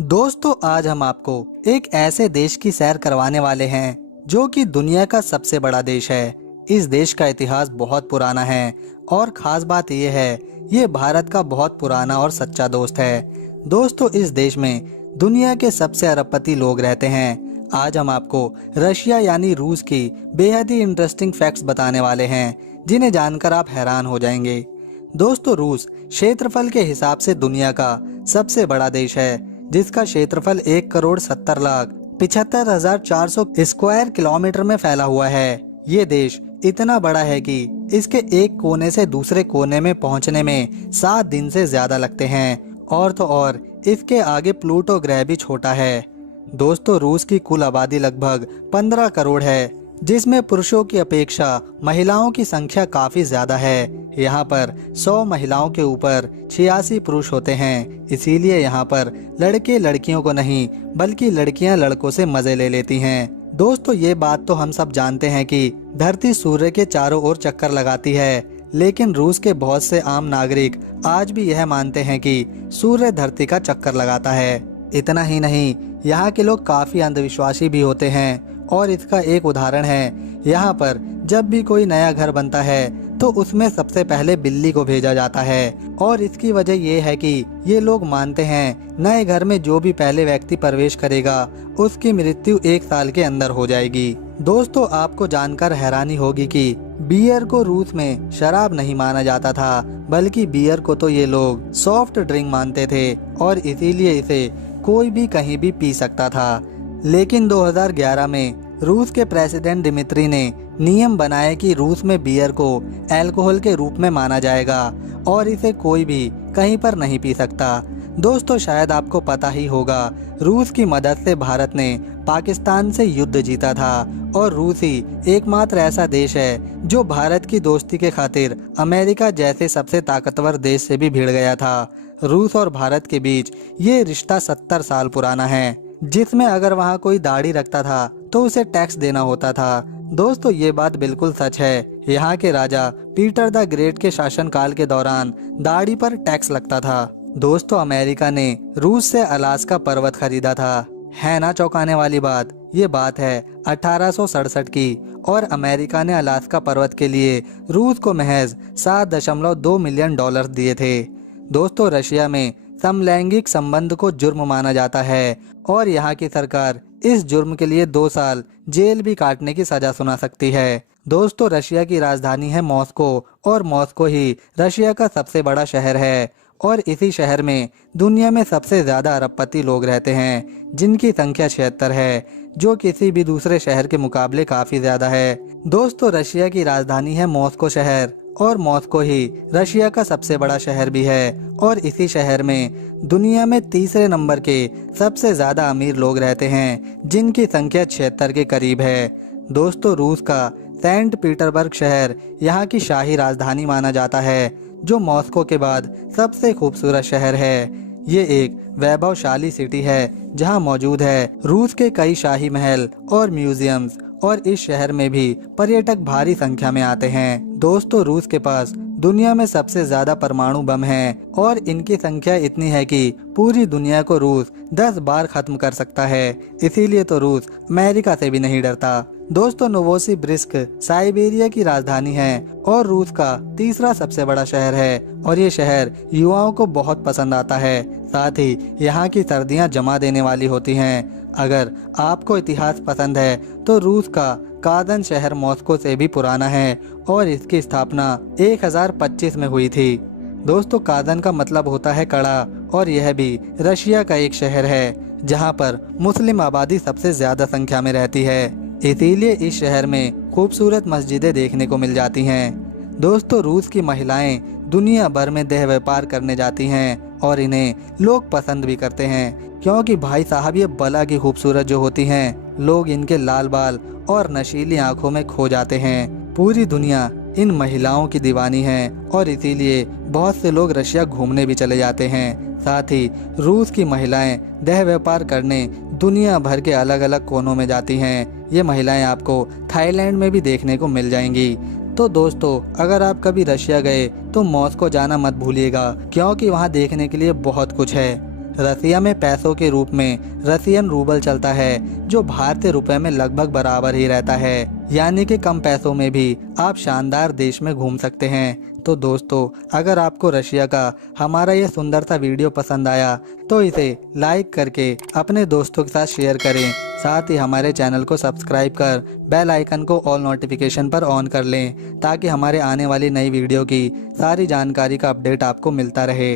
दोस्तों आज हम आपको एक ऐसे देश की सैर करवाने वाले हैं जो कि दुनिया का सबसे बड़ा देश है। इस देश का इतिहास बहुत पुराना है और खास बात यह है ये भारत का बहुत पुराना और सच्चा दोस्त है। दोस्तों इस देश में दुनिया के सबसे अरबपति लोग रहते हैं। आज हम आपको रशिया यानी रूस की बेहद ही इंटरेस्टिंग फैक्ट्स बताने वाले हैं जिन्हें जानकर आप हैरान हो जाएंगे। दोस्तों रूस क्षेत्रफल के हिसाब से दुनिया का सबसे बड़ा देश है जिसका क्षेत्रफल 1,70,75,400 स्क्वायर किलोमीटर में फैला हुआ है। ये देश इतना बड़ा है कि इसके एक कोने से दूसरे कोने में पहुंचने में 7 दिन से ज्यादा लगते हैं और तो और इसके आगे प्लूटो ग्रह भी छोटा है। दोस्तों रूस की कुल आबादी लगभग 15 करोड़ है जिसमें पुरुषों की अपेक्षा महिलाओं की संख्या काफी ज्यादा है। यहाँ पर 100 महिलाओं के ऊपर 86 पुरुष होते हैं। इसीलिए यहाँ पर लड़के लड़कियों को नहीं बल्कि लड़कियाँ लड़कों से मजे ले लेती हैं। दोस्तों ये बात तो हम सब जानते हैं कि धरती सूर्य के चारों ओर चक्कर लगाती है, लेकिन रूस के बहुत से आम नागरिक आज भी यह मानते हैं कि सूर्य धरती का चक्कर लगाता है। इतना ही नहीं, यहाँ के लोग काफी अंधविश्वासी भी होते हैं और इसका एक उदाहरण है यहाँ पर जब भी कोई नया घर बनता है तो उसमें सबसे पहले बिल्ली को भेजा जाता है और इसकी वजह ये है कि ये लोग मानते हैं नए घर में जो भी पहले व्यक्ति प्रवेश करेगा उसकी मृत्यु 1 साल के अंदर हो जाएगी। दोस्तों आपको जानकर हैरानी होगी कि बियर को रूस में शराब नहीं माना जाता था बल्कि बियर को तो ये लोग सॉफ्ट ड्रिंक मानते थे और इसीलिए इसे कोई भी कहीं भी पी सकता था। लेकिन 2011 में रूस के प्रेसिडेंट दिमित्री ने नियम बनाए कि रूस में बियर को अल्कोहल के रूप में माना जाएगा और इसे कोई भी कहीं पर नहीं पी सकता। दोस्तों शायद आपको पता ही होगा रूस की मदद से भारत ने पाकिस्तान से युद्ध जीता था और रूस ही एकमात्र ऐसा देश है जो भारत की दोस्ती के खातिर अमेरिका जैसे सबसे ताकतवर देश से भी भिड़ गया था। रूस और भारत के बीच ये रिश्ता 70 साल पुराना है जिसमें अगर वहाँ कोई दाढ़ी रखता था तो उसे टैक्स देना होता था। दोस्तों ये बात बिल्कुल सच है। यहाँ के राजा पीटर द ग्रेट के शासनकाल के दौरान दाढ़ी पर टैक्स लगता था। दोस्तों अमेरिका ने रूस से अलास्का पर्वत खरीदा था। है ना चौंकाने वाली बात। ये बात है 1867 की और अमेरिका ने अलास्का पर्वत के लिए रूस को महज $7.2 मिलियन दिए थे। दोस्तों रशिया में समलैंगिक संबंध को जुर्म माना जाता है और यहाँ की सरकार इस जुर्म के लिए 2 साल जेल भी काटने की सजा सुना सकती है। दोस्तों रशिया की राजधानी है मॉस्को और मॉस्को ही रशिया का सबसे बड़ा शहर है और इसी शहर में दुनिया में सबसे ज्यादा अरबपति लोग रहते हैं जिनकी संख्या 76 है जो किसी भी दूसरे शहर के मुकाबले काफी ज्यादा है। दोस्तों रशिया की राजधानी है मॉस्को शहर और मॉस्को ही रशिया का सबसे बड़ा शहर भी है और इसी शहर में दुनिया में तीसरे नंबर के सबसे ज्यादा अमीर लोग रहते हैं जिनकी संख्या 76 के करीब है। दोस्तों रूस का सेंट पीटर्सबर्ग शहर यहाँ की शाही राजधानी माना जाता है जो मॉस्को के बाद सबसे खूबसूरत शहर है। ये एक वैभवशाली सिटी है जहाँ मौजूद है रूस के कई शाही महल और म्यूजियम्स और इस शहर में भी पर्यटक भारी संख्या में आते हैं। दोस्तों रूस के पास दुनिया में सबसे ज्यादा परमाणु बम हैं और इनकी संख्या इतनी है कि पूरी दुनिया को रूस 10 बार खत्म कर सकता है। इसीलिए तो रूस अमेरिका से भी नहीं डरता। दोस्तों नोवोसिबिर्स्क साइबेरिया की राजधानी है और रूस का तीसरा सबसे बड़ा शहर है और ये शहर युवाओं को बहुत पसंद आता है। साथ ही यहाँ की सर्दियाँ जमा देने वाली होती हैं। अगर आपको इतिहास पसंद है तो रूस का कादन शहर मॉस्को से भी पुराना है और इसकी स्थापना 1025 में हुई थी। दोस्तों कादन का मतलब होता है कड़ा और यह भी रशिया का एक शहर है जहां पर मुस्लिम आबादी सबसे ज्यादा संख्या में रहती है। इसीलिए इस शहर में खूबसूरत मस्जिदें देखने को मिल जाती हैं। दोस्तों रूस की महिलाएं दुनिया भर में देह व्यापार करने जाती हैं और इन्हें लोग पसंद भी करते हैं क्योंकि भाई साहब ये बला की खूबसूरत जो होती हैं लोग इनके लाल बाल और नशीली आंखों में खो जाते हैं। पूरी दुनिया इन महिलाओं की दीवानी है और इसीलिए बहुत से लोग रशिया घूमने भी चले जाते हैं। साथ ही रूस की महिलाएं देह व्यापार करने दुनिया भर के अलग अलग कोनों में जाती हैं। ये महिलाएं आपको थाईलैंड में भी देखने को मिल जाएंगी। तो दोस्तों अगर आप कभी रशिया गए तो मॉस्को जाना मत भूलिएगा क्योंकि वहाँ देखने के लिए बहुत कुछ है। रसिया में पैसों के रूप में रसियन रूबल चलता है, जो भारतीय रुपए में लगभग बराबर ही रहता है। यानी कि कम पैसों में भी आप शानदार देश में घूम सकते हैं। तो दोस्तों, अगर आपको रशिया का हमारा ये सुंदर सा वीडियो पसंद आया तो इसे लाइक करके अपने दोस्तों के साथ शेयर करें। साथ ही हमारे चैनल को सब्सक्राइब कर बेल आइकन को ऑल नोटिफिकेशन पर ऑन कर लें, ताकि हमारे आने वाली नई वीडियो की सारी जानकारी का अपडेट आपको मिलता रहे।